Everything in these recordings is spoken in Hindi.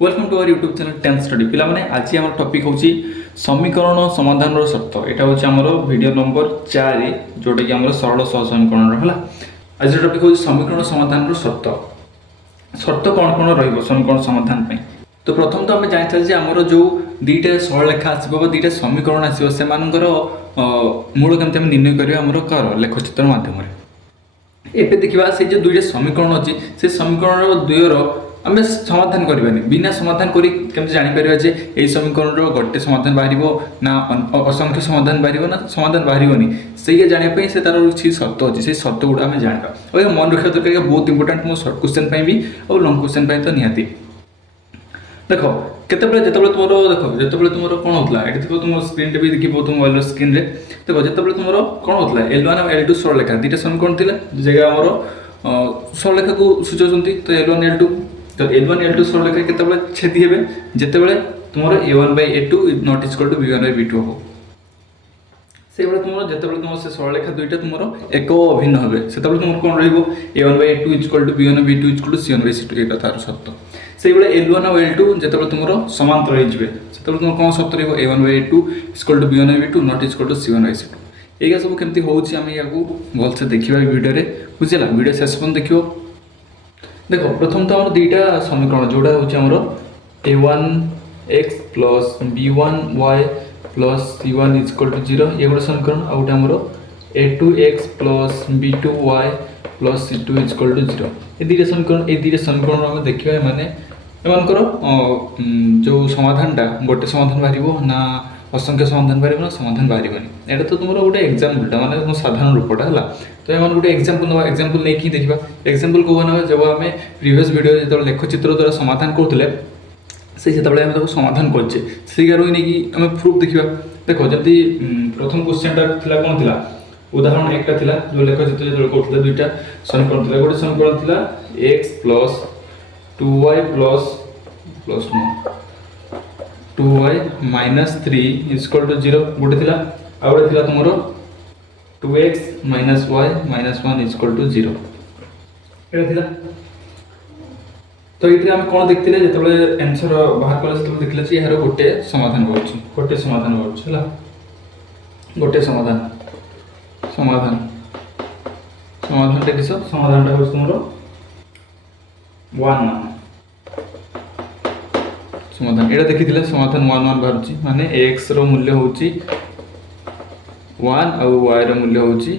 Welcome to our YouTube channel 10th study पिला आज आम टॉपिक हूँ समीकरण समाधान शर्त यहाँ हूँ आम वीडियो नंबर 4 जोटा कि आम सरल सह समीकरण है। आज टॉपिक हूँ समीकरण समाधान शर्त शर्त कौन कौन रमीकरण समाधान पे। तो प्रथम तो आम जानते आमर जो दुईटा सरलेखा आसो दुईटा समीकरण आसो से मूल केमती निर्णय करें आमर कार लेखचित्र मध्यम एवं देखा से जो दुईटा समीकरण अच्छी से समीकरण द्वयर आम समाधान करवानी बिना समाधान करी केमती जापर जे यही समीकरण गोटे समाधान बाहर ना असंख्य समाधान बाहर ना समाधान बाहर से जानापी से तार किसी शर्त अच्छी से शर्त गुड़ा आम जाना और मन रखा दरकार बहुत इंपोर्टाट मो सर्ट क्वेश्चन भी और लंग क्वेश्चन तो निहाती देख केत तुम देख जो तुम कौन होता है देख तुम स्क्रीन भी देखो तुम मोबाइल स्क्रीन में देख जो तुम कौन होता है L1 और L2 सरलेखा दुईटा समीकरण थी जगह आमर सरलेखा को सूचाऊँ तो L1 L2 तो L1 L2 सरलेखा केतबेले छेदी हेबे जेतेबेले तुमरो A1/A2 is not equal to B1/B2 हो से बेले तुमरो जेतेबेले तुम से सरलेखा दुईटा तुमरो एक अभिन्न हेबे सेतेबेले तुमरो कोन रहइबो A1/A2 equal to B1/B2 equal to C1/C2 एटा तार शर्त से बेले L1 और L2 जेतेबेले तुमरो समांतर रहि जिवे सेतेबेले तुमरो कोन शर्त रहइबो A1/A2 equal to B1/B2 not equal to C1/C2 एगा सब केमती होउची हम याकू भलसे देखिबा वीडियो रे बुझिला वीडियो शेष पन देखियो। देखो प्रथम तो आम दुईटा समीकरण जोड़ा हूँ A1x plus B1y plus C1 equal to 0 ये गोटे समीकरण आ गए आमर A2x plus B2y plus C2 equal to 0 ये दुईटा समीकरण आम देखा माने एमनकर जो समाधानटा गोटे समाधान बाहर ना असंख्य समाधान बाहर ना समाधान बाहर यहाँ तो तुम गोटे एग्जाम्पलटा माने साधारण रूपटा है तो एम गोटे एग्जाम्पल ना एग्जाम्पल नहीं देखा एग्जाम्पल कौ ना जब आम प्रिवियस वीडियो जो लेखचित्र द्वारा समाधान करुले से समाधान करचे से नहीं आम प्रूफ देखा देख जमी प्रथम क्वेश्चनटा थी कौन थी उदाहरण एक जो लेखचित्र जो करुले दुईटा समीकरण थी गोटे समीकरण थी x plus 2y plus plus 2y minus 3 equal to 0 गोटे थी आ गए थी तुम 2x minus y minus 1 equal to 0 ये तो ये आम कौन देखते जो आंसर बाहर कले देखले यार गोटे समाधान गोटे समाधान गोटे समाधान समाधान समाधान देख समाधान हूँ तुम 1 समाधान ये देखी समाधान 1 1 बाहर माने x रो मूल्य हूँ 1 और y रो मूल्य हूँ 1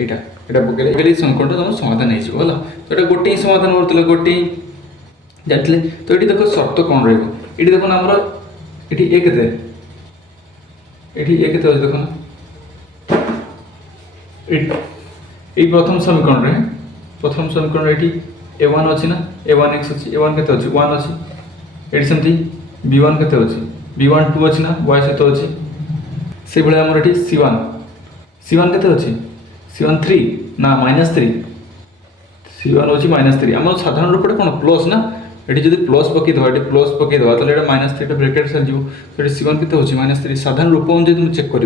यहाँ पकड़े समीकरण तुम समाधान हो तो ये गोटे समाधान करते गोटे जानते तो ये देख शर्त कौन रही देख ना आमर ये केते देख ना ये प्रथम समीकरण ये A1 अच्छी ना A1x अच्छी A1 के 1 अच्छी ये सेमती B1 के B1 2 अच्छी ना y सहित अच्छी से भाई आमर ये C1 के अच्छी C1 3 ना -3 C1 अच्छी -3 आम साधारण रूप कौन प्लस ना ये जब प्लस पकईदे ये प्लस पकईदे तो ये -3 ब्रेकेट सारी तो ये C1 के -3 साधारण रूप अनुसार तुम चेक कर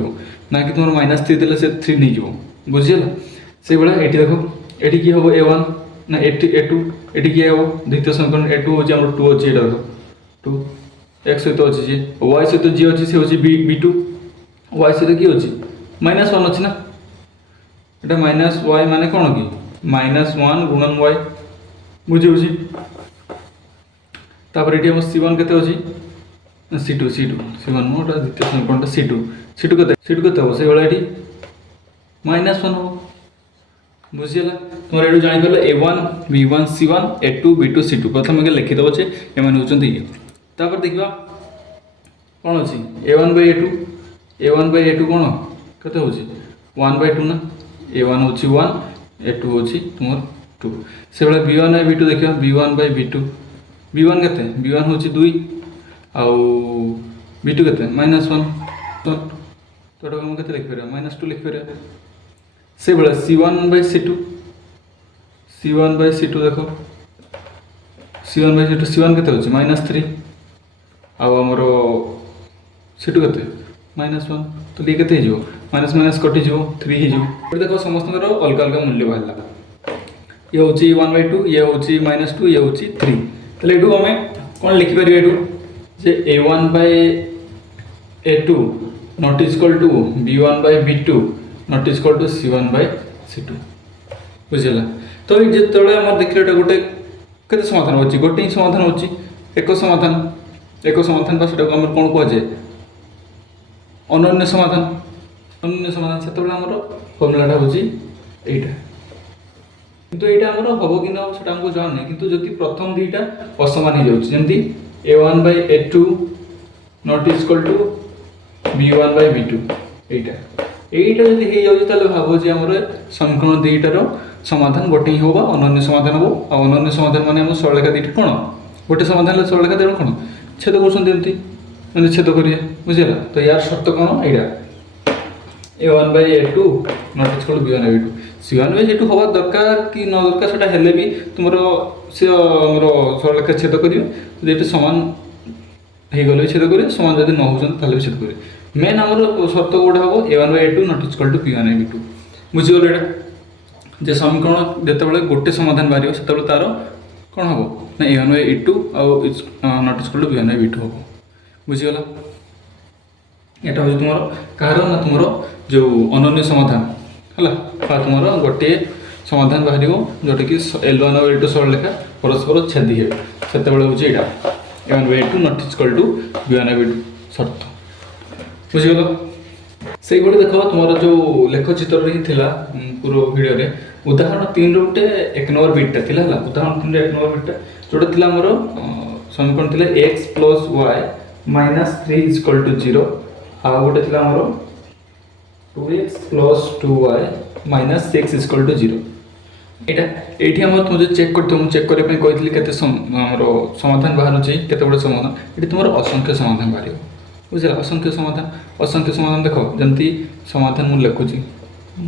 ना कि तुम -3 देले से 3 नहीं जीव बुझीगला से भाई ये देख ये किए हम A1 ना A2 ये किए हम द्वितीय समीकरण A2 हूँ आम 2 अच्छी ये देख 2 x सहित अच्छी जी y सहित जी अच्छी से हूँ B2 y सहित किए अच्छी -1 अच्छी ना ये माइनस y माने कौन कि -1 गुणन y बुझे तापर ये C1 के C2 C1 मोटा द्वितीय समीकरण C2 के से भाई ये -1 हो बुझीगला तुम ये जापर A1 B1 C1 A2 B2 C2 प्रथम लिखिदेव जे एम होती ये तापर देखा कौन अच्छी A1/A2 कौन केते हो 1/2 ना A1 हूँ 1 A2 हूँ तुम 2 से भाई B1/B2 देखा B1/B2 B1 के B1 हूँ 2 आउ B2 के -1 तो हम के लिखिपर -2 लिखिपर से भाई C1/C2 देख C1/C2 C1 के -3 आमर C2 के -1 तो ये के माइनस माइनस कटिज 3 हो देख समस्त अलग अलग मूल्य बाहर ये हूँ 1/2 ये हूँ -2 ये हूँ 3 तो ये आम कौन लिखिपर ये a1/a2 not equal to b1/b2 not equal to c1/c2 बुझेगा। तो ये जिते आम देखिए ये गोटे के समाधान होची गोटे ही समाधान होची एक समाधान बा सेटा आम कौन कहुए अनन्य समाधान से फर्मुलाटा हूँ यहीटा किंतु यहाँ आमर हम कि ना से आमको जाना किंतु जब प्रथम दुईटा असमान हो जाती a1/a2 not equal to b1/b2 यहीटा जब हो भाव जे आमर समीकरण दुईटार समाधान गोटे ही होगा अनन्य समाधान हो अनन्य समाधान माने आम सरलरेखा दुईटा कौन गोटे समाधान सरलरेखा दुईटा कौन छेद कर छेद करिए बुझेगा। तो यार शर्त कौन यहाँ a1/a2 not equal to b1/b2 c1/c2 हवा दरकार कि न दरकार से हेले भी तुम से सरलरेखा छेद करेंगे तो सामान हो गले भी छेद करेंगे सामान जब न हो भी छेद करेंगे मेन आमर शर्त गोटा हम a1/a2 not equal to b1/b2 बुझीगल ये जे समीकरण जिते गोटे समाधान बाहर से तार कौन हम ना a1/a2 not equal to b1/b2 हम बुझीगल। यहाँ हूँ तुम कहार ना तुम जो अनन्य समाधान है तुम गोटे समाधान बाहर जोटा कि L1 और L2 सरलरेखा परस्पर छेदी हे से हूँ यहाँ a1/a2 not equal to b1/b2 शर्त बुझीगल। से देख तुम जो लेख चित्र ही थिला पूर्व भिडियो उदाहरण 3 गोटे 1 नंबर बिटा थिला उदाहरण 3 1 नंबर बिटा जोटा थिला हमर समीकरण थिला x + y - 3 = 0 आ गोटे थिला हमर 2x + 2y - 6 = 0 एटा एठी हम तुम जो चेक करते मु चेक करे पे कहितली केते हमर समाधान बाहर छै केते बडे समाधान एठी तुमर असंख्य समाधान बाहर बुझला असंख्य समाधान देख जमती समाधान मु लिखुची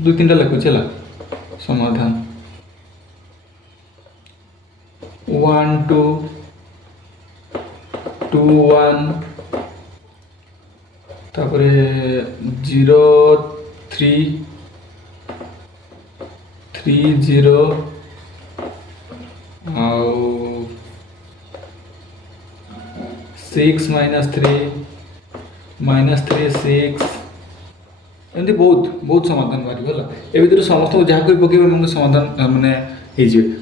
2-3टा लिखुची है समाधान 1 2 2 1 तापरे 0 3 3 0 आउ 6 - 3 -3 6 एमती बहुत समाधान बाहर है ए भर समस्त जहाँ कोई पकड़े समाधान मानने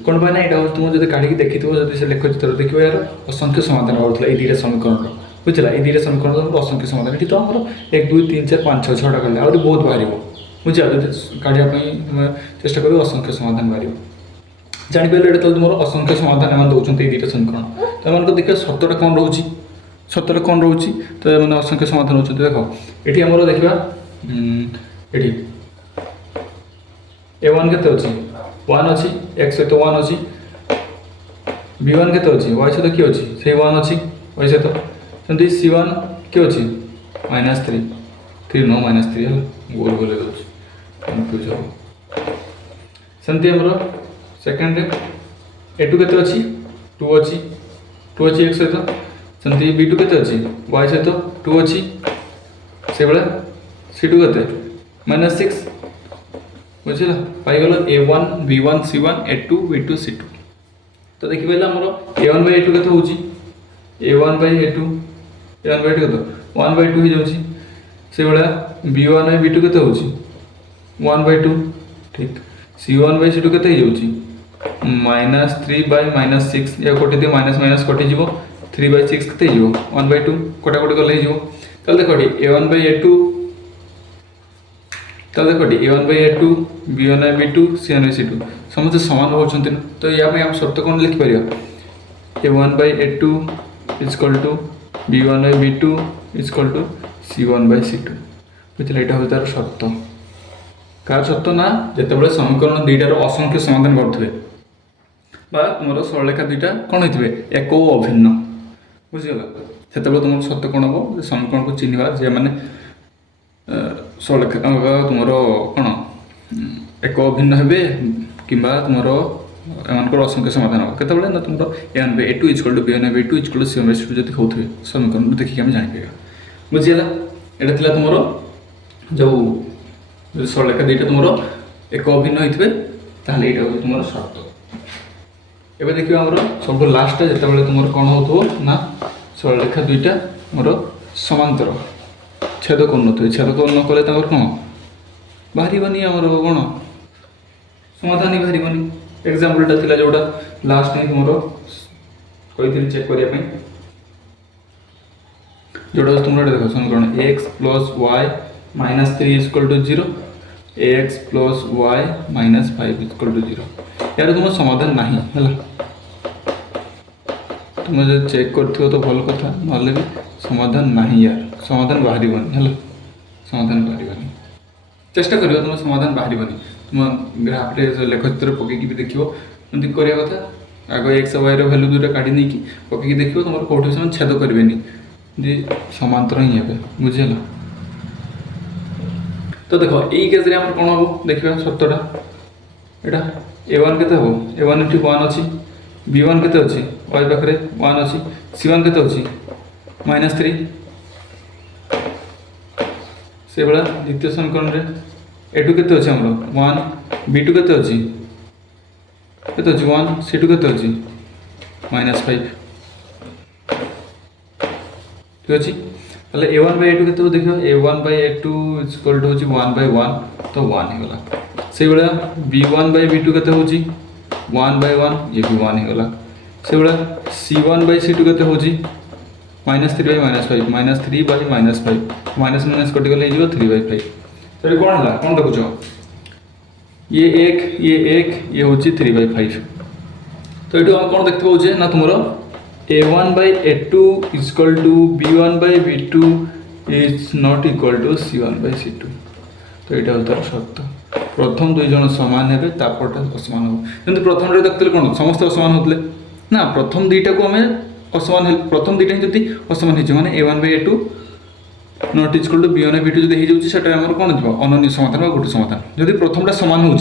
कौन पाए ना यहाँ तुम जो काढ़ी देखी जब से लेख चित्र देखो यार असंख्य समाधान बाहर ये 2टा समीकरण बुझला ये 2टा समीकरण असंख्य समाधान ये तो आम 1 2 3 4 5 6 6टा कले आहरी बहुत बाहर बुझा जो काढ़ापी तुम चेष्टा कर असंख्य समाधान बाहर जापारे ये तुम असंख्य समाधान एम दौरान ये 2टा समीकरण तो एम देखिए शर्तटा कौन रोचे शर्तटा कौन रोचे तो मैंने असंख्य समाधान होती देख ये आम देखा ये a1 के 1 अच्छी x सहित 1 अच्छी b1 के y सहित किए अच्छी से 1 अच्छी y सहित सेमती c1 किए अच्छी -3 3 नो -3 है गोल गोल कन्फ्यूज हो सेमती आमर सेकेंड a2 के अच्छी 2 अच्छी x सहित सेमती b2 के अच्छी y सहित 2 अच्छी से भाया c2 के -6 बुझल पाईगल a1 b1 c1 a2 b2 c2 तो देखिए पहले आमर a1/a2 के हूँ a1/a2 a1/a2 के 1/2 हो जाऊँगी से भाया b1/b2 के हूँ 1/2 ठीक c1/c2 के हो -3/-6 या कटि दिए माइनस माइनस कटिज 3/6 के 1/2 कटाकटी गले हो देख a1/a2 तो देख a1/a2 b1/b2 c1/c2 समस्त समान होती तो या आप शर्त कौन लिखिपर a1/a2 = b1/b2 = c1/c2 बुझे यहाँ हूँ तार शर्त कार शर्त ना जिते समीकरण 2टार असंख्य समाधान करुवे तुम सरलरेखा 2टा कौन होते एक अभिन्न बुझीगला से तुम शर्त कौन हम समीकरण को चिन्हवा जे मैंने सरलरेखा तुम कौन एक अभिन्न हे कि तुम एम असंख्य समाधान हम केत ना तुम a1/a2 = b1/b2 = c1/c2 जब होते समीकरण देखिए आम जापर बुझीगला यहाँ तुम जो सरलरेखा 2टा तुम एक अभिन्न होते यहाँ हूँ तुम शर्त एबे देखियो हमरो सब लास्ट जेते बेले तुमर कोन होतो ना सरलरेखा दुईटा मोर समांतर छेद करन छेद करन कले तांकर कोन बाहरिबनी हमरो कोन समाधान ही बाहरिबनी। एग्जांपलटा थिला जोटा लास्ट टाइम तुमरो कहिथिल चेक करिया पई जोटा तुमरो देखो समीकरण x + y - 3 = 0 ax + y - 5 = 0 यार तुम समाधान नहीं है तुम जो चेक कर तो भल कथा ना भी समाधान नहीं यार समाधान बाहर है समाधान बाहर चेष्टा कर तुम समाधान बाहर तुम ग्राफ लेखचित्र पकईकी भी देखो एमती करवा कथा आग एक्स वाई भैल्यू दूटा काढ़ी नहीं पकईकी देखो तुम कौटी से छेद करेंगे समांतर ही हे बुझेल। तो देख यही केस कौन हम देखा सत्यटा यहाँ a1 के हम a1 ये 1 अच्छी b1 के अच्छी y पाखे 1 अच्छी c1 के अच्छी -3 से भाया द्वितीय समीकरण में a2 के अच्छे आम 1 b2 के अच्छी 1 c2 के अच्छी -5 ठीक अच्छे ताले a1/a2 के देखो a1/a2 = 1/1 तो 1 हो गला से भाया b1/b2 के 1/1 ये भी 1 हो गला से भाया c1/c2 के -3/-5 -3/-5 माइनस माइनस कटि गले 3/5 तो कौन है कौन देखुच ये 1 ये हूँ 3/5 तो ये कौन देखते पाचे ना तुम a1/a2 = b1/b2 is not equal to c1/c2 तो यहाँ तार शर्त प्रथम दुई जन सामान हे तापरटा असमान हम जमी प्रथम देखते कौन समस्त असमान होते ना प्रथम दुईटा को आम असमान प्रथम दुईटा ही जब असमान होने a1/a2 not equal to b1/b2 जो हो जाए कौन जो अनन्य समाधान गोटे समाधान जब प्रथमटा सामान हो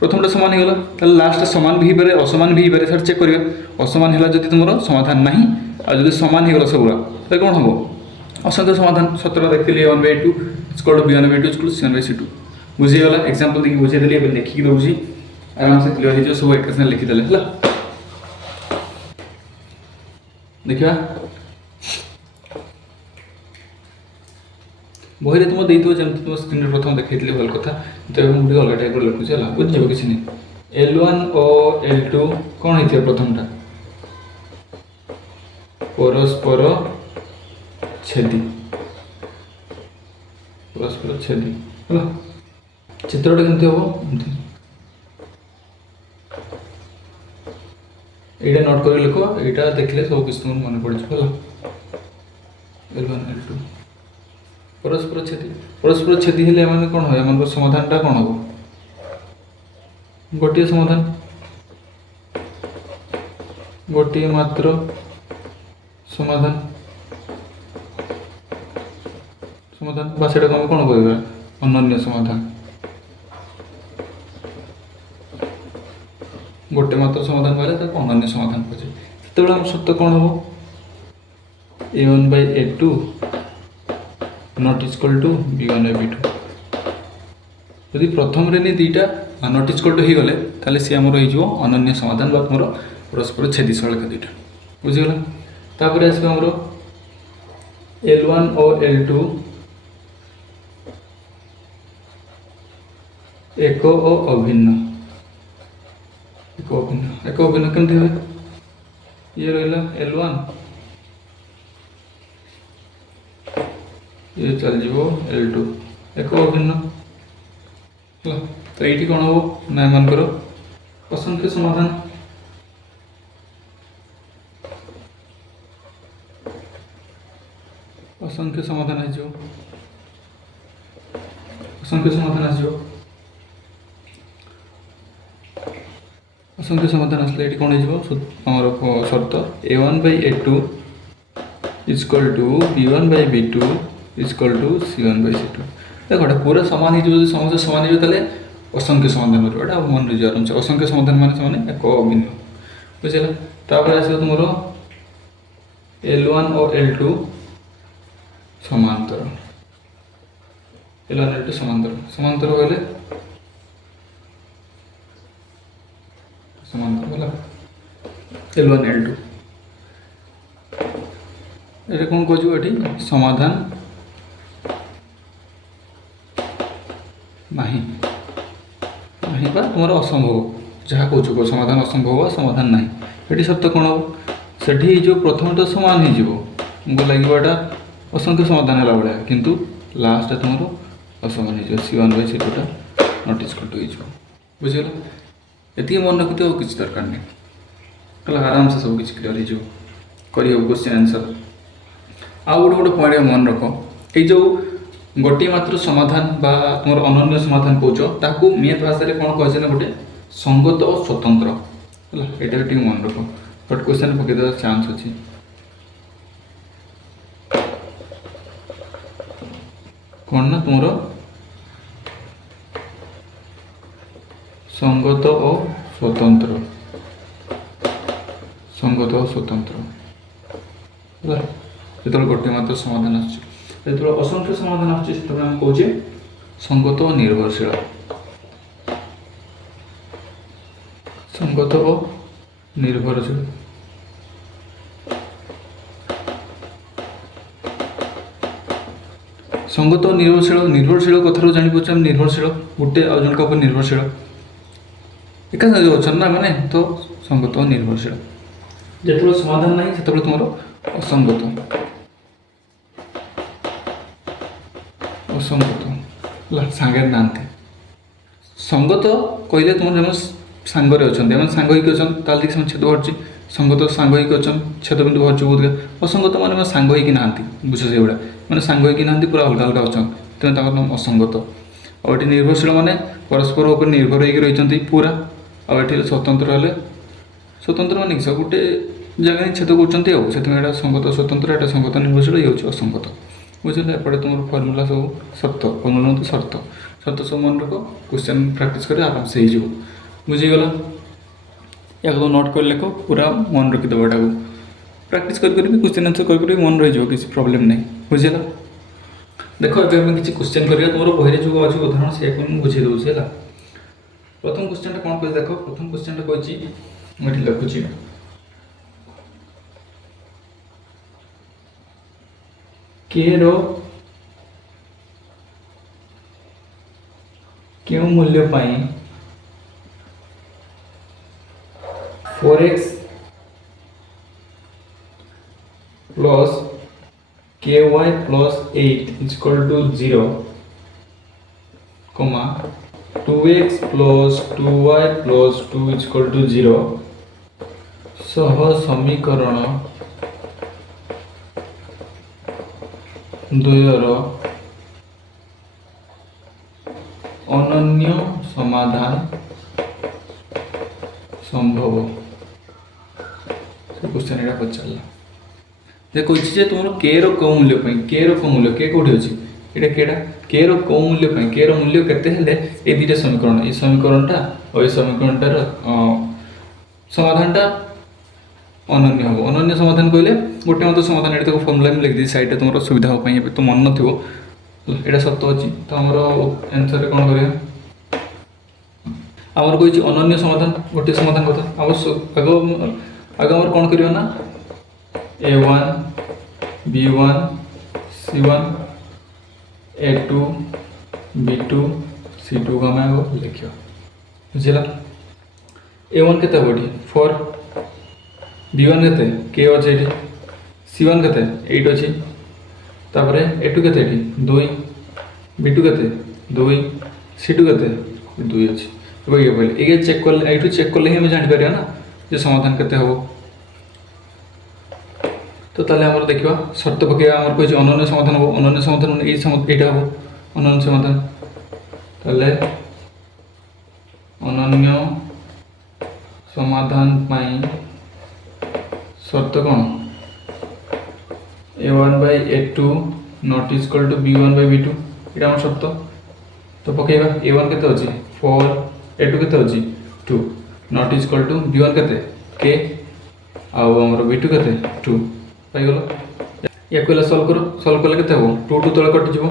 प्रथमटा सामान होगा लास्ट सामान भी हो असमान भी हो पारे चेक करिया असमान है जब तुम समाधान ना आज सामान होगा सबूरा तो कौन हम असंख्य समाधान सतरा देखते a1/a2 = b1/b2 = c1/c2 बुझीगला एग्जांपल देखिए बुझेदेली लिखिक दूसरी आराम से क्लियर हो सब एक लिखिदेले है देखा बही तुम देते जमी तुम स्क्रीन प्रथम देखी भल कथा तो मुझे अलग टाइप लिखुचे है बुझे किसी नहीं L1 और L2 कौन होता प्रथमटा परस्पर छेदी है चित्रटा केमती हम यहाँ नोट कर लिख यहाँ देखले सब किसी तुम मन पड़े L1 L2 परस्पर छेदी हेले कौन हम समाधानटा कौन हम गोटे समाधान गोटे मात्र समाधान समाधान बा से कौन कह अनन्य समाधान गोटे मात्र समाधान पाले अनन्य समाधान खोजे से सत्य कौन हम a1/a2 not equal to b1/b2 यदि प्रथम रे दुईटा नॉट इक्वल टू हो गले ताले सी आमर हो अनन्य समाधान बा तुम परस्पर छेदी सरलरेखा दुईटा बुझीगला तापर आसो आमर L1 और L2 एक और अभिन्न केमती हे ये रहा L1 ये चल जीवो L2 एक अभिन्न तो ये कौन हम ना एमकर असंख्य समाधान असंख्य समाधान असंख्य समाधान आसले ये कौन हो शर्त a1/a2 = b1/b2 = c1/c2 देखो पूरा सामान हो समस्त सामान हो असंख्य समाधान कर मन रही आराम से असंख्य समाधान मान एक अभिन्न बुझेगा तापर आस तुम L1 और L2 समांतर L1 L2 समांतर गले समांतर बोला L1 L2 এটা কোন কইছো এটি সমাধান नहीं नहीं बा तुम असंभव जहाँ कौच कह समाधान असंभव समाधान ना ये सत्य कौन हम से जो प्रथम तो सामान हो लगे यहाँ असंख्य समाधान है भाया किंतु लास्ट तुम असमान हो C1/C2 नॉट इक्वल टू हो बुझीगल ये मन रखी तो किसी दरकार नहीं कल आराम से सब किसी क्लियर हो क्वेश्चन आंसर आउ गोटे गोटे पॉइंट मन रख ये जो गोटे मात्र समाधान बा तुम अनन्य समाधान कौच ताकू मैथ भाषा में कौन कहे ना गोटे संगत और स्वतंत्र है यहाँ मन रख बट क्वेश्चन पकईदेव चान्स अच्छी कौन ना तुम संगत और स्वतंत्र जो गोटे मात्र समाधान जो असंख्य समाधान आम कहे संगत और निर्भरशील संगत और निर्भरशील संगत और निर्भरशील कथार जापर निर्भरशील गोटे जनक निर्भरशील एका जो अच्छा ना मैंने तो संगत और निर्भरशील जो समाधान ना से तुम असंगत सांगे ना संगत कहले तुम सांगे अच्छा सांग अच्छा छेद भरची संगत सांग छेद बिंदु भरची बहुत असंगत मैंने सांग ना बुझ से गुड़ा मैंने सांग ना पूरा अलग अलग अच्छा तेज नाम असंगत और ये निर्भरशील मैंने परस्पर उपर निर्भर होकर रही पूरा और ये स्वतंत्र हेल्ले स्वतंत्र मान सब गोटे जगह छेद कर संगत स्वतंत्र यहाँ संगत निर्भरशील ये असंगत बुझे एपटे तुम फर्मूला सब सत्य फर्मूला तो शर्त शर्त सब मन रख क्वेश्चन प्रैक्टिस कर आराम से हो बुझीगल या नोट कर लेख पूरा मन रखिदेव यहाँ को प्रैक्टिस कर क्वेश्चन आंसर कर मन रही किसी प्रॉब्लम नहीं बुझेगा देख ए किसी क्वेश्चन करा तुम बही जो अच्छी उदाहरण से बुझे दूसरी है प्रथम क्वेश्चन कौन कह देख प्रथम क्वेश्चन कही मुझे लिखुची के रो क्यों मूल्य पाई 4x plus ky plus 8 equal to 0 comma 2x plus 2y plus 2 equal to 0 सह समीकरण द्वयर अनन्य समाधान संभव से क्वेश्चन यहाँ पचारा देखो तुम के रो मूल्य के रो मूल्य के कौटी अच्छी ये केटा के रो मूल्य के रो मूल्य केते हेले ए दुटा समीकरण ये समीकरणटा और ये समीकरणटार समाधानटा अनन्य हम अनन्य समाधान कहले गोटे मत समाधान ये फर्मुला में लिख दी साइड तुम सुविधा होपाई तो मन न यहाँ सत्य अच्छी तो आम आंसर कौन कर आमर कही अनन्य समाधान गोटे समाधान कथा आग आग आम कौन कर A1 B1 C1 A2 B2 C2 को आम लिख बुझेगा A1 के 4 B1 के अच्छे C1 के 8 अच्छी तापर A2 के 2 B2 के 2 C2 के 2 अच्छी ये पहले ये चेक कर ये चेक कले ही जापर ना जो समाधान केते हम तो ताले आमर देखा शर्त पकड़ा आमर कही अनन्य समाधान हम अनन्य समाधान यहाँ हम अनन्य समाधान ताले अनन्य समाधान पाई शर्त कौन A1/A2 not equal to B1/B2 यहाँ आम शर्त तो पकेबा A1 के अच्छी 4 A2 के अच्छी 2 नॉट इक्वल टू B1 के आमर B2 के 2 पाइगल या सल्व कर सल्व कले के 2 2 तले कटिज 2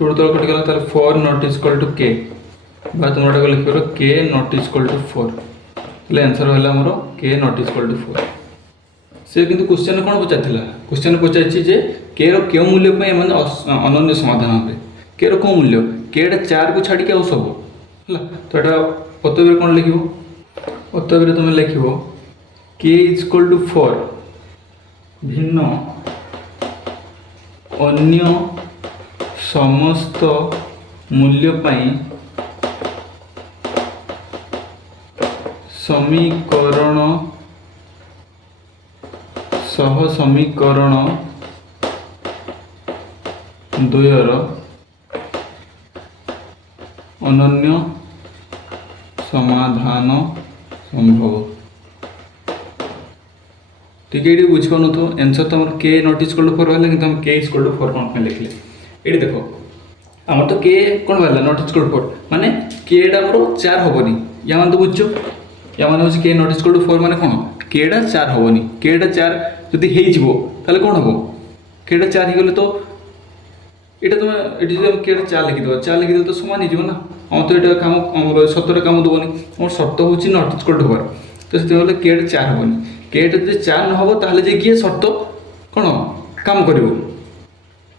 2 तले कटिगला 4 नॉट इक्वल टू के तुम लिख के नॉट इक्वल टू 4 ताले आंसर होला हमरो के नॉट इक्वल टू 4 से किंतु क्वेश्चन कोन पचाथिला क्वेश्चन पचाछि जे के रो केउ मूल्य पे माने अनन्य समाधान होबे के रो को मूल्य के टा 4 को छाडी के आ सब हला तो एटा उत्तर कोन लिखिबो उत्तर तुम लिखिबो के इक्वल टू 4 भिन्न अन्य समस्त मूल्य पाई समीकरण सह समीकरण द्वयर अनन्य समाधान संभव ठीक है ये बुझपान तो आंसर तुम के नॉट इक्वल टू 4 वाला कि तुम के इक्वल टू 4 कौन लिखले ये देखो आम तो के कौन बाहर नॉट इक्वल टू 4 माने के टा मोर 4 होबनी या मान तो बुझो या मान हो के नॉट इक्वल टू 4 माने कोन के टा 4 होबनी के टा 4 जदी हेइ जिवो ताले कोन होबो के टा 4 ही गले तो एटा तुम एटी जब के टा 4 लिखि दो तो समान ही जिवो ना हम तो एटा काम हमर सत्तर काम दबनी हमर शर्त होची नॉट इक्वल टू 4 तो से बोले के टा 4 होबनी के टा जदी 4 न होबो ताले जे की शर्त कोन काम करिवो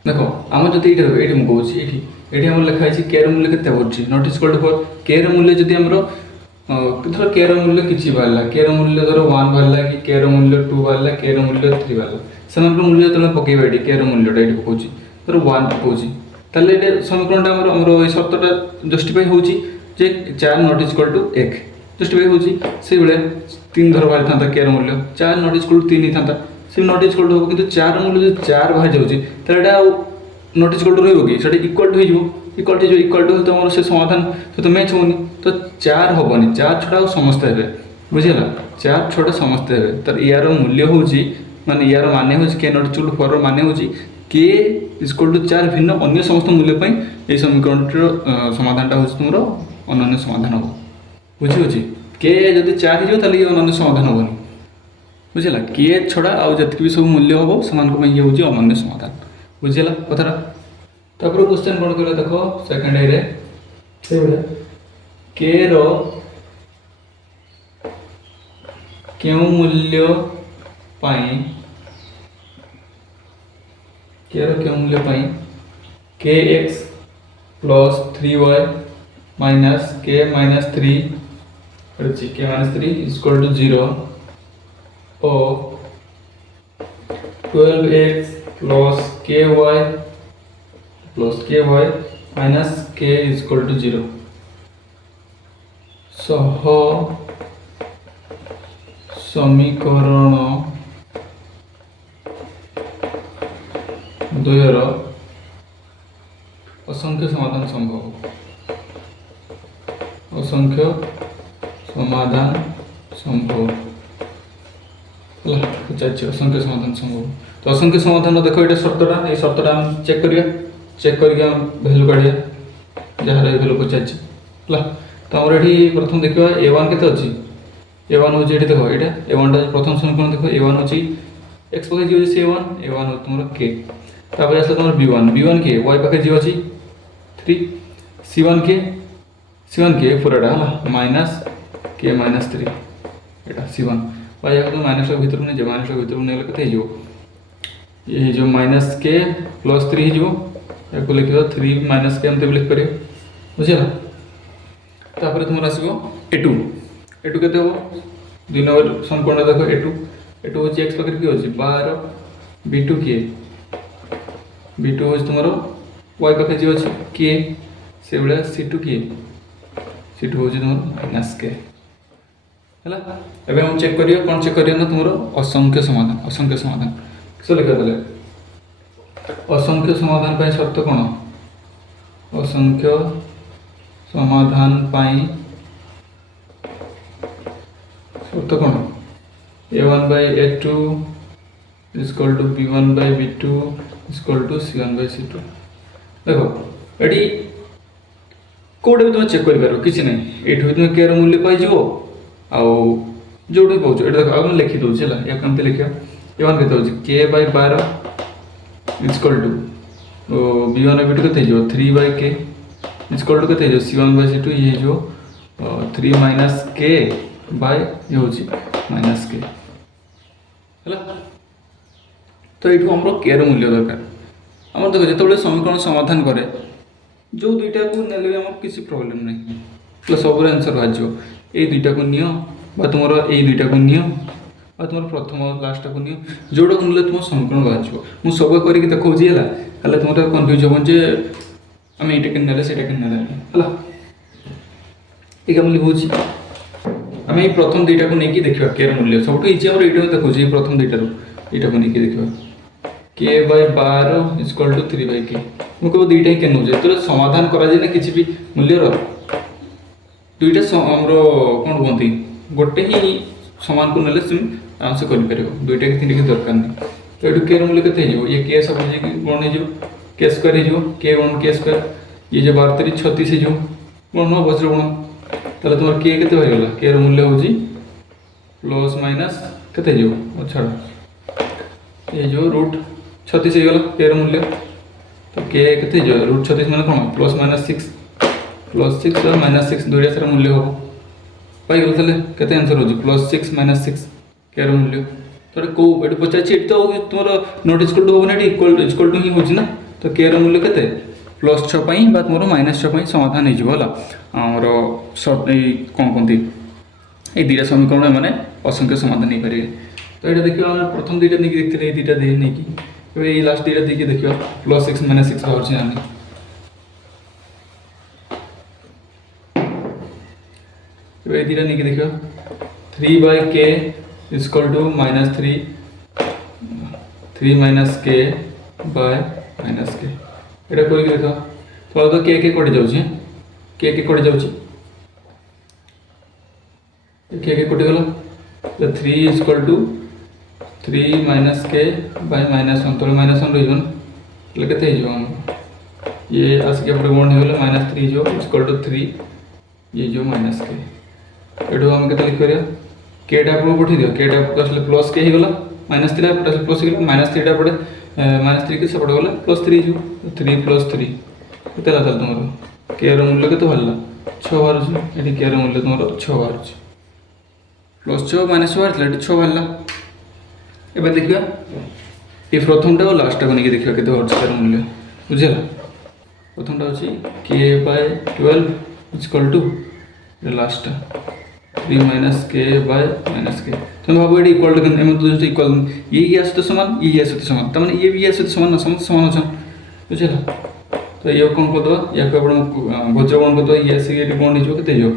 देखो आम जब ये मुझे ये आम लिखाई के मूल्य के नॉट इक्वल टू 4 के मूल्य जब आमर धर के मूल्य किसी बाहर के मूल्य धर 1 बाहर कि के मूल्य 2 बाहर के मूल्य 3 बाहर से मूल्य जो पकेबा ये के मूल्यटा ये पकाऊँ धर 1 पकाऊँ ताले समीकरणटा आमर शर्तटा जस्टिफाई होची 4 नॉट इक्वल टू 1 जस्टिफाई होची से बेले 3 धर बाहर था के मूल्य 4 नॉट इक्वल टू 3 ही था से नॉट इक्वल टू हो कि 4 मूल्य जो 4 बाहर जाऊँगी तो नॉट इक्वल टू रही इक्वल टू इक्वल टू तुम से समाधान तो मैच होनी तो 4 हेनी 4 छड़ा समस्त हे बुझेगा 4 छड़ा समस्त हे तो यार मूल्य हूँ माने यार माने हूँ के नॉट इक्वल टू 4 माने हूँ के इक्वल टू 4 भिन्न अन्य समस्त मूल्य ये समीकरण समाधानटा हूँ तुम अनन्य समाधान हम बुझी के जब 4 हो ये अनन्य समाधान हेनी बुझेगा के छड़ा आउ जतक भी सब मूल्य हम से ये हूँ अनन्य समाधान बुझेगा कथाटा तापर क्वेश्चन कौन कहला देखो सेकंड ए रे से के रो केउ मूल्य पाई के रो केउ मूल्य पाई के एक्स प्लस 3y माइनस के माइनस 3 के माइनस 3 इक्वल टू 0 और 12x प्लस के वाई माइनस के इक्वल टू 0 सह समीकरण द्वयर असंख्य समाधान संभव असंख्य समाधान संभव असंख्य समाधान संभव तो असंख्य समाधान देखो ये शर्तटा ये शर्तटा हम चेक करिया चेक करके हम वैल्यू काढ़िया जार वैल्यू पचार तो आम ये प्रथम देखा a1 के अच्छी a1 हूँ ये देख ये a1 टा प्रथम समीकरण देख a1 हूँ एक्स पाखे जी अच्छी a1 हूँ तुम के तापर आस तुम b1 के y पाखे जी अच्छी 3 c1 के पूराटा है माइनस के माइनस 3 यहाँ c1 y तुम माइनस भर नहीं जाए माइनस भर नहीं के ये जो माइनस के प्लस 3 हो या लिखा 3 माइनस के एमती लिखिपर बुझेगा तापर तुम आसो ए2 के हम 2 नंबर समीकरण देख ए2 हूँ एक्स पाखे किए अच्छे 12 b2 किए b2 हूँ तुम y पाखे जी अच्छे किए से भाया c2 किए c2 हूँ तुम माइनस के है एवं हम चेक करिए कौन चेक करिए ना तुम असंख्य समाधान सो लिखा था असंख्य समाधान पाई शर्त कौन असंख्य समाधान पाई शर्त कौन a1 by a2 equal to b1 by b2 equal to c1 by c2 देखो ये कौटे भी तुम चेक कर किसी ना ये तुम के मूल्य पाई आउ जो पाच ये देख आगे लिखी दूसरी है या कमती लिखा a1 के के by 12 equal to b1 by b2 के 3 by k इक्वल टू के c1 by c2 ये जो 3 माइनस के बाय ये हूँ माइनस के है। तो ये आम के मूल्य दरकार आम देख जो समीकरण समाधान करे जो दुईटा को नेले आम किसी प्रोब्लेम नहीं तो सब आंसर बाहर ये दुईटा को नियो तुम ये दुईटा को नियो तुम प्रथम लास्ट को नियो जोड़ा को ना तुम समीकरण बाहर मुझे सब करके देखा तुम कन्फ्यूज हम जे आम ये ना से है ये मूल्य हूँ आम ये प्रथम दुईटा को लेकिन देखा के मूल्य सब इजी आम ये देखो प्रथम दुईटा यहाँ को लेकिन देखा के बाय 12 इक्वल टू 3 बाय के मुझे कह दुईटा ही के नौ जो समाधान कराए किसी भी मूल्यर दुईटा आमर कौन कहते गोटे ही समान को नेले आराम से कर दुईटा कि तीन दरकार नहीं तो ये के मूल्य के ये के सब गुण हो के स्क्वायर हो के वन के स्क्वायर ये जो 12 3 36 हो गुण हो वज्र गुण ताले तुम के बाहरीगला के मूल्य हूँ प्लस माइनस के छाड़ ये जो रूट 36 होगा के मूल्य तो के के रूट 36 मैंने कौन प्लस माइनस 6 और माइनस 6 दुईटा सारा मूल्य हम पाइगल के आंसर हो प्लस 6 माइनस 6 के मूल्य तो कौ ये पचार तो तुम नॉट इक्वल टू हम इक्वल टू ही हो ना तो के मूल्य के प्लस 6 तुम माइनस 6 समाधान होमर कौन कहते ये दुईटा समीकरण मैंने असंख्य समाधान हो पारे तो ये देखिए प्रथम दुईटा नहीं देखते ये दुईटा नहीं ये लास्ट दुईटा देखिए देखिए प्लस 6 माइनस 6 बाहर जाने ये दुईटा नहीं देखिए 3 बाय के equal to minus 3 minus k by minus के ये करके देख तो के कटि जाऊँ के कटि जाऊँ के कटिगला तो 3 equal to 3 minus k by minus 1 तो माइनस 1 रही के ये आसिक गुण हो माइनस 3 जो इक्वल टू 3 ये जो माइनस के ये आम के लिखिपर केटा आप पठे दियो केटा आसले प्लस के गला माइनस 3 पटे प्लस माइनस 3 पटे माइनस 3 के सेपटे गला प्लस 3 जो 3 प्लस 3 के तुम के मूल्य के बाहर 6 बाहर ये के मूल्य तुम 6 बाहर प्लस 6 माइनस 6 बाहर 6 बाहर एवं देखा ये प्रथमटा और लास्ट को लेकिन देखा के तार मूल्य बुझेगा प्रथमटा हूँ k by 12 equal to last 3 minus k by minus k तुम भाव ये इक्वल टू इक्वल ये आस तो सामान ये आस तो सामान तमें ये भी आस तो सामान समस्त सामान अच्छा बुझेगा तो ये कौन करदे या भोज्र गुण करदे ये आसिक ये गुण हो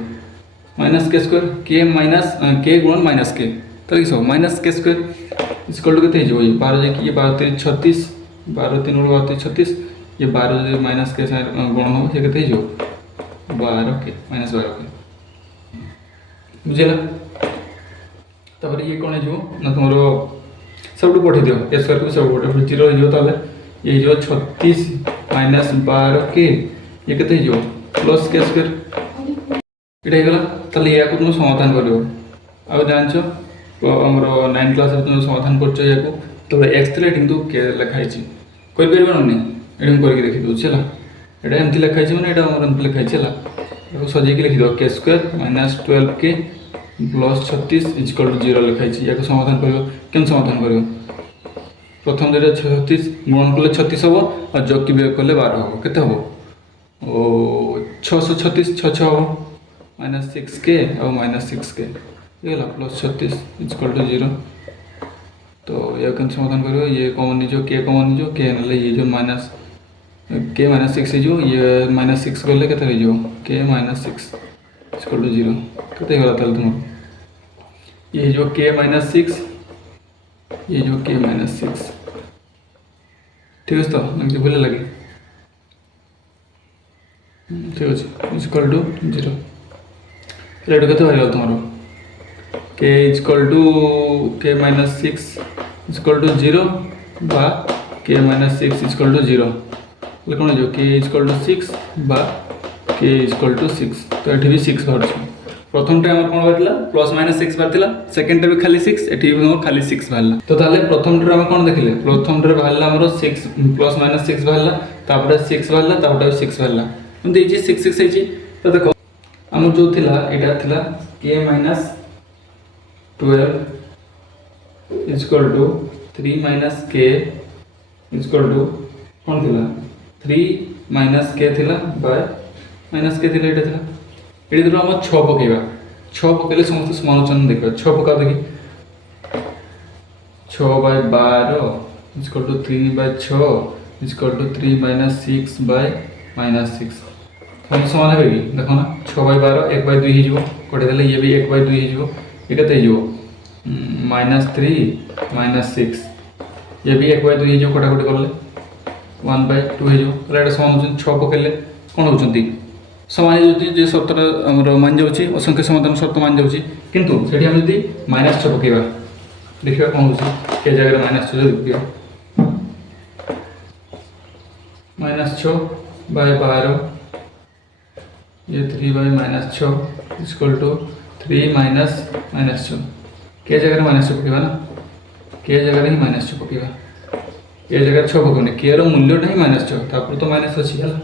माइनस के स्क्वायर के माइनस के गुण माइनस के तो सब माइनस के स्क्वायर इक्वल टू के ये 12 जाकि ये 12 3 36 12 3 12 36 ये 12 जो माइनस के गुण हो से के 12 के माइनस 12 के बुझेगा तापर ये कौन हो ना तुम सब पठे दियो ए स्क्वायर को सब पठे 0 हो ये जो 36 माइनस 12 के ये के प्लस के स्क्वायर ये गला या तुम समाधान कर आ जान आमर 9 क्लास तुम समाधान कर तो एक्स थे कितु के लिखाई करना ये करके देखी दूसरी है यहाँ एमती लिखाई मैंने यहाँ आम लिखाई है सजेक लिखिद के स्क्वायर माइनस 12 के प्लस 36 इक्वल टू 0 लिखाई या समाधान कर समाधान कर प्रथम दुईटा 36 गुण कले 36 हम और जग की कले 12 हम के हम ओ 636 6 हम माइनस 6 के और माइनस 6 के ये प्लस 36 इक्वल टू 0 तो यह कौन समाधान कर ये कॉमन लीजिए के कॉमन लीजिए के ना ये जो माइनस के माइनस 6 जो ये माइनस 6 गले के के माइनस 6 इक्वल टू 0 के गला तुम ये जो के माइनस 6 ये जो के माइनस 6 ठीक है तो मुझे भूल लगे ठीक अच्छे इक्वल टू 0 रेड के बाहर तुम के इक्वल टू के माइनस 6 इक्वल टू 0 बा के माइनस 6 इक्वल टू 0 कौन हो के इक्वल टू 6 बा के इक्वल टू 6 तो ये भी 6 बाहर प्रथम टाइम कौन बाहर प्लस माइनस 6 बाहर सेकेंड भी खाली 6 ये खाली 6 बाहर तो प्रथम आम कौन देखिले प्रथम बाहर आमर 6 प्लस माइनस 6 बाहर 6 बाहर 6 बाहर 6 6 तो देख आम जो यहाँ के माइनस 12 इक्वल टू 3 माइनस के इक्वल टू कौन थिला 3 माइनस के थिला बाय माइनस के थिला एटा थिला एटी हम 6 पकेबा 6 पकेले समस्त समान होचन देखो 6 पका देखि 6 by 12 equal to 3 by 6 equal to 3 minus 6 by minus 6 हम समान है कि देखो ना 6 बाय 12 1 बाय 2 ही जीवो कोटे देले ये भी 1 बाय 2 ही जीवो ये केते जीवो माइनस 3 माइनस 6 ये भी 1 बाय 2 ही जीवो कोटा कोटी करले 1 बाय 2 ही जीवो तो एटा समान होचन 6 पकेले कोन होचंती समान होती जे शर्त हमर मान जाउची असंख्य समाधान शर्त मान जाउची किंतु सेठी हम जदी माइनस 6 पकेबा देखिबा कोन होची के जगह माइनस 6 देखिबा माइनस 6 बाय 12 ये 3 by minus 6 equal to 3 minus 6 के जगह माइनस 6 पकेबा ना के जगह ही माइनस 6 पकेबा ये जगह 6 पकने के रो मूल्यटा ही माइनस 6 तापर तो माइनस अछि हला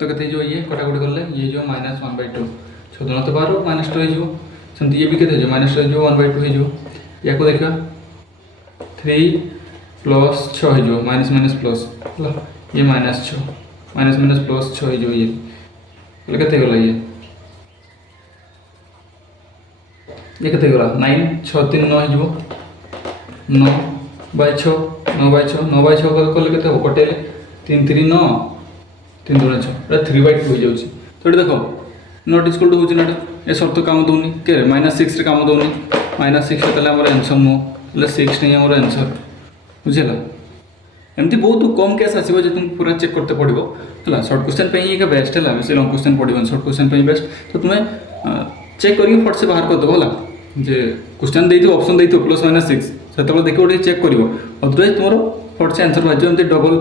तो कहते जो ये कटाकटी करले ये जो माइनस 1/2 6 तो 12 माइनस 2 हो सेमती ये भी कहते जो माइनस 2 जो 1/2 हो या को देखा 3 प्लस 6 हो माइनस माइनस प्लस हला ये माइनस 6 माइनस माइनस प्लस 6 हो ये बोले कहते गला ये कहते गला 9 6 3 9 हो 9 बाय 6 9 बाय 6 9 बाय 6 करले कहते हो कटेले 3 3 9 3 2 6 3/2 हो जाउची तो ये देखो नॉट इक्वल टू होची ना ए शर्त काम दोनी के माइनस 6 रे काम दोनी माइनस 6 तले हमर आंसर नो ले 6 नहीं हमर आंसर बुझेला एमती बहुत कम केस आसीबो जे तुम पूरा चेक करते पड़िबो हला शॉर्ट क्वेश्चन पे ही का बेस्ट है वैसे लॉन्ग क्वेश्चन पड़िबो शॉर्ट क्वेश्चन पे बेस्ट तो तुम्हें चेक करियो फट से बाहर कर दो हला जे क्वेश्चन देइतो ऑप्शन देइतो प्लस माइनस 6 सेतबो देखो चेक करियो अदरवाइज तुमरो फट से आंसर बाजो एमती डबल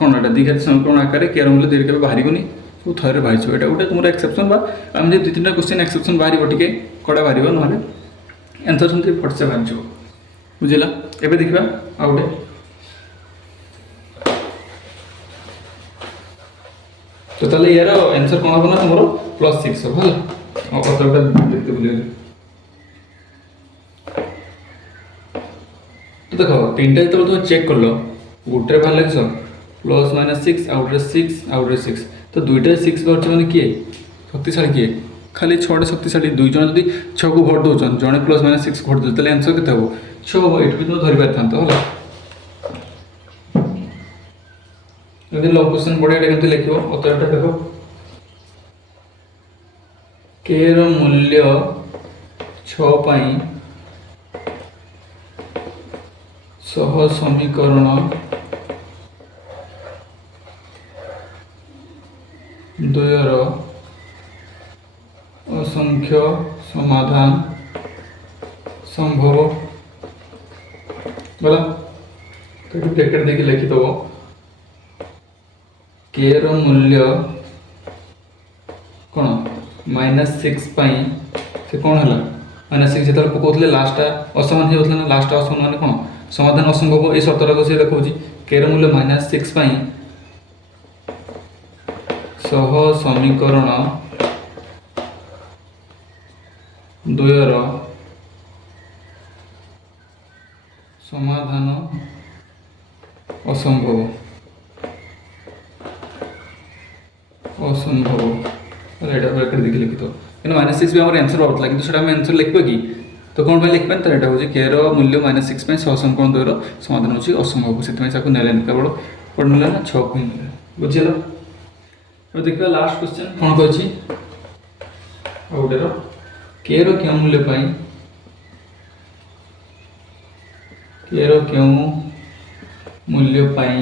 कौन एटा दिघात समीकरण आकार के मूल्य देरी के बाहरी कोनी सब थरे बाहर एटा गोटे तुम एक्सेप्शन बा हम जे 2-3 क्वेश्चन एक्सेप्शन बाहरी टिके कड़ा बाहरी नहले आंसर समते फट से बाहर जो बुझिला एबे देखिबा आ गोटे तो ताले यार आंसर कोन होबो ना तुमरो +6 हो हला और कतटा देखते बोलियो तो देखो तीनटा तो तुम चेक कर लो गोटे बाहर लगे सब प्लस माइनस 6 आउटरे 6 तो दुईटा 6 बाहर माने किए शक्तिशाली किए खाली 6 शक्तिशाली दुई जन यदि 6 को भोट दउछन जने प्लस माइनस 6 भोट दे तले आंसर केते हो 6 हो एट भी तो धरि पाथान तो हला यदि लॉन्ग क्वेश्चन बडे एटा केते लिखिबो उत्तरटा देखो के रो मूल्य 6 पई सह समीकरण द्वयर असंख्य समाधान संभव बोला तो ब्रैकेट देखि लिखि दो के रो मूल्य कोन -6 पई से कोन हला -6 जेतल पकोतले लास्ट असमान हे होतले ना लास्ट असमान माने कोन समाधान असंभव ए शर्तरा को से देखौची के रो मूल्य -6 पई सह समीकरण द्वयर समाधान असंभव एटा ब्रैकेट देखि लिखि तो किन -6 भी हमर आंसर होतला किंतु सेटा हम आंसर लिखबे कि तो कोन भाई लिखबेन तो एटा हो जे के रो मूल्य -6 पे सह समीकरण द्वयर समाधान होची असंभव सेति में साको नेले केवल पढनला ना 6 को बुझिलो तो देखिए लास्ट क्वेश्चन कौन कहछि आउटर के रो क्यों मूल्य पाई के रो क्यों मूल्य पाई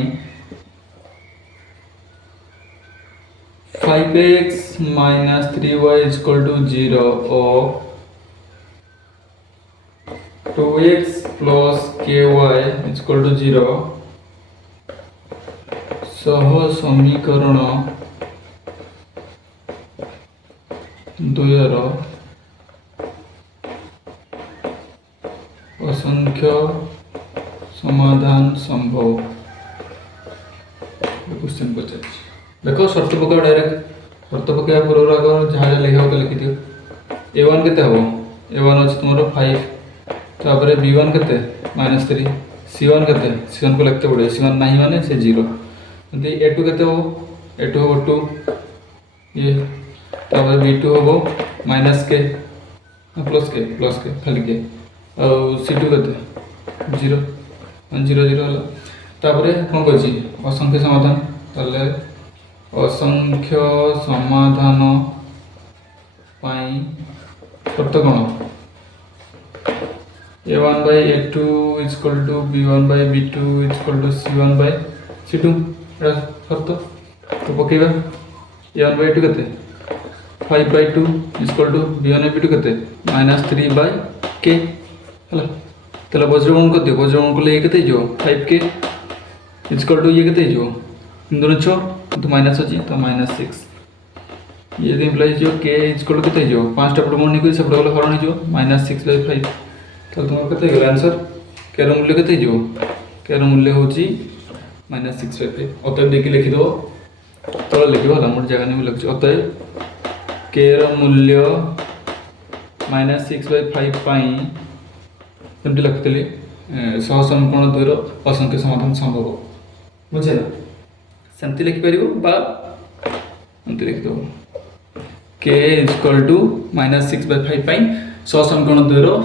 5x minus 3y is equal to 0 or 2x plus ky is equal to 0 सह समीकरण द्वयर असंख्य समाधान संभव क्वेश्चन पचार देखो शर्त पकाओ डायरेक्ट शर्त पकाया पूर्व आग जहाँ जहाँ लिखा होता लिखि दियो a1 केते हबो A1 अच्छे तुम 5 तापर B1 के -3 C1 के C1 को लिखते पड़े C1 ना माने से 0 A2 के A2 हम 2 ये तापर B2 हम -k प्लस के खाली के और C2 के 0 0 0 है तापर कौन कही असंख्य समाधान ताले असंख्य समाधान पाई शर्त कौन A1 by A2 is equal to B1 by B2 is equal to C1 by C2 शर्त तो पकेबा A1 by A2 केते 5 by 2 is equal to B1 by B2 केते -3 by k हला तला वज्रगुण को दे वज्रगुण को ले केते जो 5k is equal to ये केते जो इन दोनों 6 तो माइनस अछि तो -6 ये इम्प्लाइज जो k is equal to केते जो 5 टा प्रमाण निको सब गला हरण जो -6 by 5 तो तुम केते गला आंसर k रो मूल्य केते जो k रो मूल्य होची -6 by 5 अतः देखि लिखि दो तो लिखिबो हला मोर जगह ने लिखछ अतः k रो मूल्य -6 by 5 पाई सेमति लिखतली सह समीकरण 2 रो असंख्य समाधान संभव बुझे ना सेमति लिखि परिबो बा सेमति लिखि दो k = -6 by 5 पाई सह समीकरण 2 रो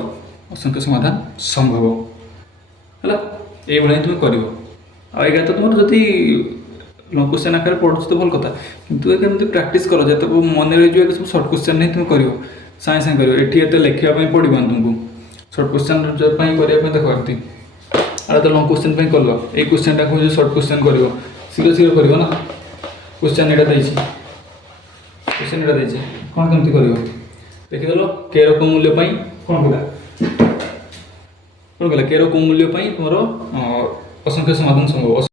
असंख्य समाधान संभव हला ए भले तुम करिवो आ एगा तो तुम जति क्वेश्चन आकार पढ़छ तो भल कथा किंतु ए केमति प्रैक्टिस करो जते मन रे जो सब शॉर्ट क्वेश्चन नहीं तुम करिवो साइ साइ करिवो एठी एते लेखिया पई पडिबो तुमको शॉर्ट क्वेश्चन जो पई करिया पई देखो आरती आ तो लॉन्ग क्वेश्चन पई करलो ए क्वेश्चन टा को जो शॉर्ट क्वेश्चन करिवो शीघ्र शीघ्र करिवो ना क्वेश्चन एटा दैछि कोन केमति करिवो देखि दलो k रो को मूल्य पई कोन कला k रो को मूल्य पई तमरो असंख्य समाधान संभव